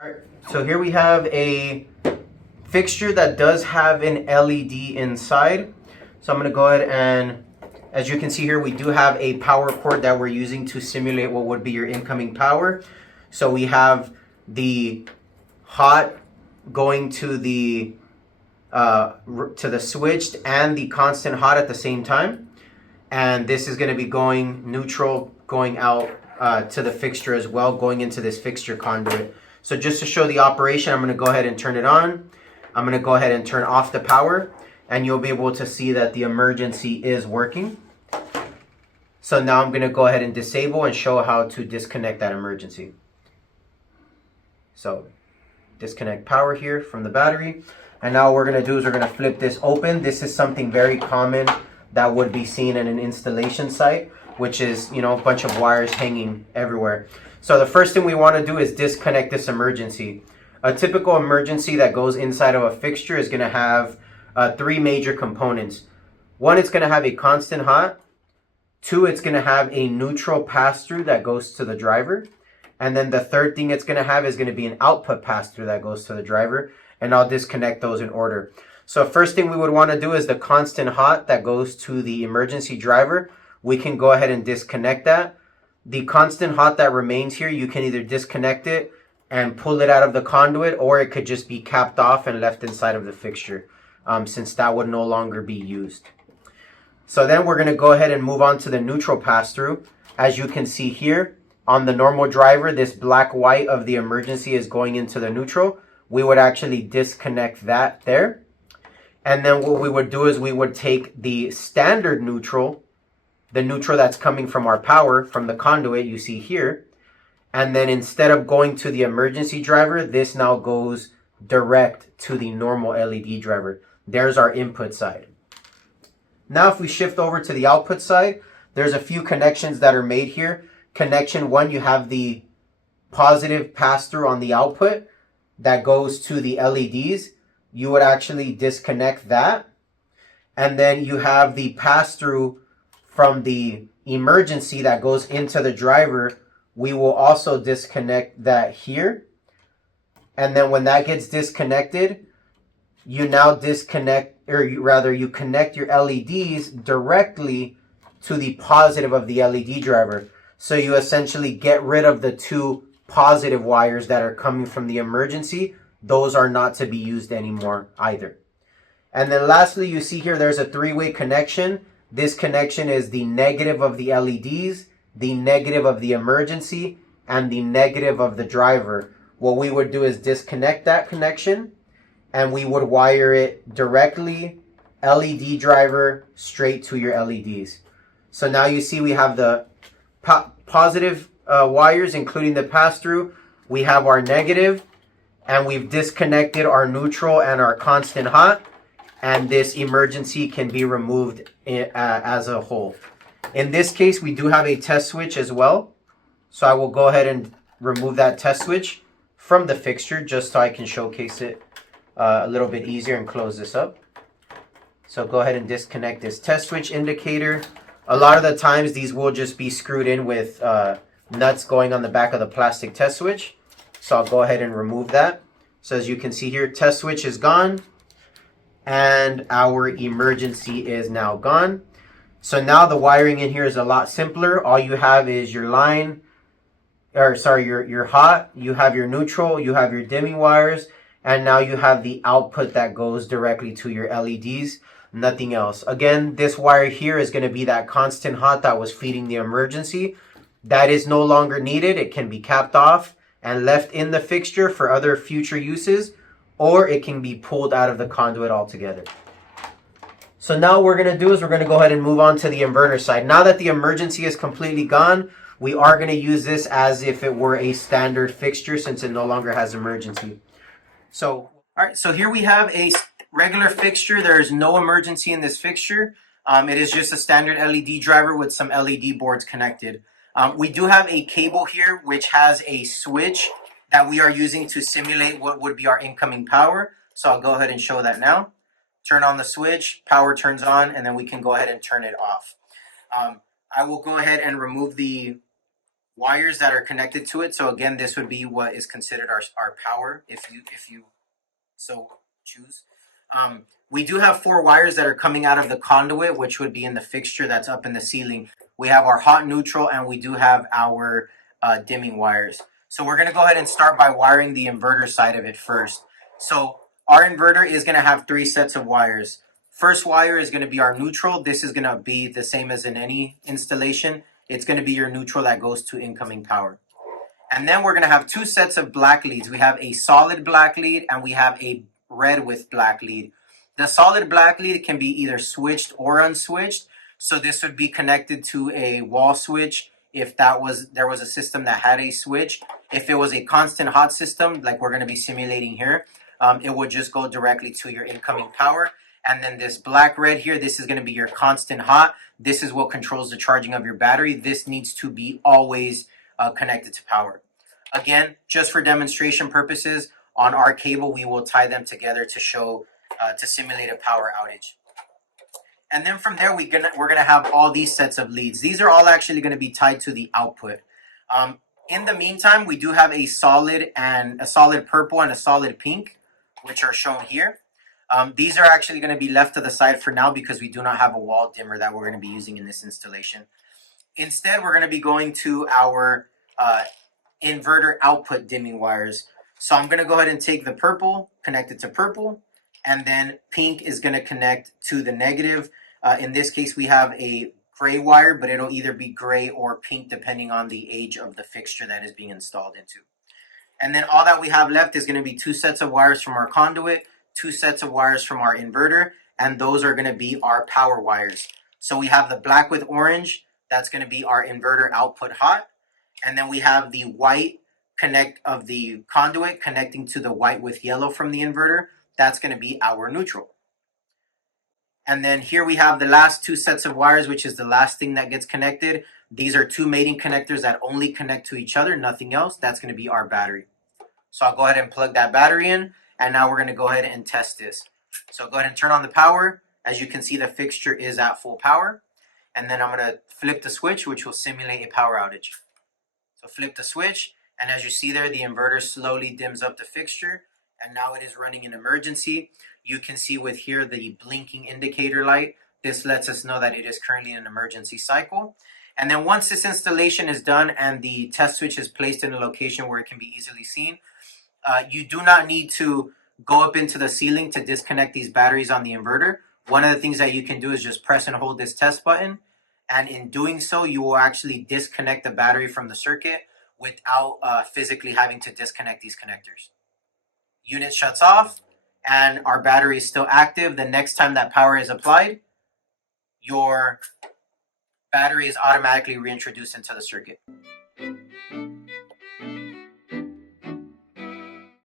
All right, so here we have a fixture that does have an LED inside. So I'm going to go ahead and, as you can see here, we do have a power cord that we're using to simulate what would be your incoming power. So we have the hot going to the switched and the constant hot at the same time. And this is going to be going neutral, going out to the fixture as well, going into this fixture conduit. So just to show the operation, I'm going to go ahead and turn it on. I'm going to go ahead and turn off the power, and you'll be able to see that the emergency is working. So now I'm going to go ahead and disable and show how to disconnect that emergency. So disconnect power here from the battery. And now what we're going to do is we're going to flip this open. This is something very common that would be seen in an installation site, which is, a bunch of wires hanging everywhere. So the first thing we want to do is disconnect this emergency. A typical emergency that goes inside of a fixture is going to have three major components. One, it's going to have a constant hot. Two, it's going to have a neutral pass-through that goes to the driver. And then the third thing it's going to have is going to be an output pass-through that goes to the driver. And I'll disconnect those in order. So first thing we would want to do is the constant hot that goes to the emergency driver. We can go ahead and disconnect that. The constant hot that remains here, you can either disconnect it and pull it out of the conduit, or it could just be capped off and left inside of the fixture, since that would no longer be used. So then we're going to go ahead and move on to the neutral pass-through. As you can see here, on the normal driver, this black-white of the emergency is going into the neutral. We would actually disconnect that there. And then what we would do is we would take the standard neutral, the neutral that's coming from our power, from the conduit you see here, and then instead of going to the emergency driver, this now goes direct to the normal LED driver. There's our input side. Now if we shift over to the output side, there's a few connections that are made here. Connection 1, you have the positive pass-through on the output that goes to the LEDs. You would actually disconnect that. And then you have the pass-through from the emergency that goes into the driver. We will also disconnect that here. And then when that gets disconnected, you now disconnect, or you connect your LEDs directly to the positive of the LED driver. So you essentially get rid of the two positive wires that are coming from the emergency. Those are not to be used anymore either. And then lastly, you see here there's a three-way connection. This connection is the negative of the LEDs, the negative of the emergency, and the negative of the driver. What we would do is disconnect that connection, and we would wire it directly, LED driver, straight to your LEDs. So now you see we have the positive wires, including the pass-through. We have our negative, and we've disconnected our neutral and our constant hot, and this emergency can be removed as a whole. In this case, we do have a test switch as well. So I will go ahead and remove that test switch from the fixture just so I can showcase it a little bit easier and close this up. So go ahead and disconnect this test switch indicator. A lot of the times these will just be screwed in with nuts going on the back of the plastic test switch. So I'll go ahead and remove that. So as you can see here, test switch is gone. And our emergency is now gone. So now the wiring in here is a lot simpler. All you have is your line, your hot, you have your neutral, you have your dimming wires, and now you have the output that goes directly to your LEDs, nothing else. Again, this wire here is going to be that constant hot that was feeding the emergency. That is no longer needed. It can be capped off and left in the fixture for other future uses, or it can be pulled out of the conduit altogether. So now what we're going to do is we're going to go ahead and move on to the inverter side. Now that the emergency is completely gone, we are going to use this as if it were a standard fixture since it no longer has emergency. So, all right, so here we have a regular fixture. There is no emergency in this fixture. It is just a standard LED driver with some LED boards connected. We do have a cable here which has a switch that we are using to simulate what would be our incoming power. So I'll go ahead and show that now. Turn on the switch, power turns on, and then we can go ahead and turn it off. I will go ahead and remove the wires that are connected to it. So again, this would be what is considered our power if you so choose. We do have 4 wires that are coming out of the conduit, which would be in the fixture that's up in the ceiling. We have our hot, neutral, and we do have our dimming wires. So we're going to go ahead and start by wiring the inverter side of it first. So our inverter is going to have 3 sets of wires. First wire is going to be our neutral. This is going to be the same as in any installation. It's going to be your neutral that goes to incoming power. And then we're going to have 2 sets of black leads. We have a solid black lead and we have a red with black lead. The solid black lead can be either switched or unswitched. So this would be connected to a wall switch if there was a system that had a switch. If it was a constant hot system, like we're going to be simulating here, it would just go directly to your incoming power. And then this black red here, this is going to be your constant hot. This is what controls the charging of your battery. This needs to be always connected to power. Again, just for demonstration purposes, on our cable, we will tie them together to show, to simulate a power outage. And then from there, we're gonna have all these sets of leads. These are all actually gonna be tied to the output. In the meantime, we do have a solid purple and a solid pink, which are shown here. These are actually gonna be left to the side for now because we do not have a wall dimmer that we're gonna be using in this installation. Instead, we're gonna be going to our inverter output dimming wires. So I'm going to go ahead and take the purple, connect it to purple, and then pink is going to connect to the negative. In this case, we have a gray wire, but it'll either be gray or pink depending on the age of the fixture that is being installed into. And then all that we have left is going to be 2 sets of wires from our conduit, 2 sets of wires from our inverter, and those are going to be our power wires. So we have the black with orange, that's going to be our inverter output hot. And then we have the white connect of the conduit connecting to the white with yellow from the inverter. That's going to be our neutral. And then here we have the last 2 sets of wires, which is the last thing that gets connected. These are 2 mating connectors that only connect to each other, nothing else. That's going to be our battery. So I'll go ahead and plug that battery in. And now we're going to go ahead and test this. So go ahead and turn on the power. As you can see, the fixture is at full power. And then I'm going to flip the switch, which will simulate a power outage. So flip the switch, and as you see there, the inverter slowly dims up the fixture, and now it is running an emergency. You can see with here the blinking indicator light. This lets us know that it is currently in an emergency cycle. And then once this installation is done and the test switch is placed in a location where it can be easily seen, you do not need to go up into the ceiling to disconnect these batteries on the inverter. One of the things that you can do is just press and hold this test button. And in doing so, you will actually disconnect the battery from the circuit without physically having to disconnect these connectors. Unit shuts off and our battery is still active. The next time that power is applied, your battery is automatically reintroduced into the circuit.